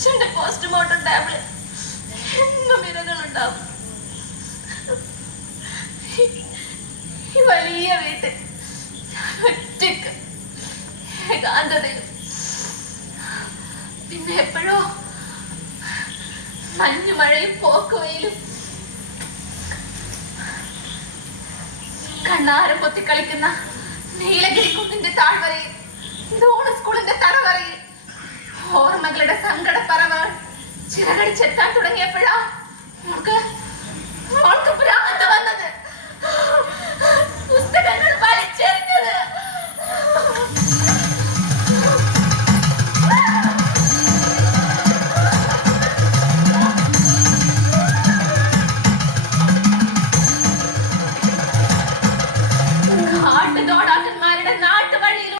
അച്ഛന്റെ പോസ്റ്റ്മോർട്ടം ടേബിളിൽ എന്നും ഇരകളുണ്ടാവും ഈ വലിയ വീട്ടിൽ ഒറ്റയ്ക്ക് ഏകാന്തതയും പിന്നെ എപ്പോഴോ മഞ്ഞു മഴയും പോക്കുവയിലും കണ്ണാരം പൊത്തി കളിക്കുന്ന നീലഗിരി കുന്നിന്റെ താഴെ ചിറകടിച്ചെത്താൻ തുടങ്ങിയപ്പോഴാ നമുക്ക്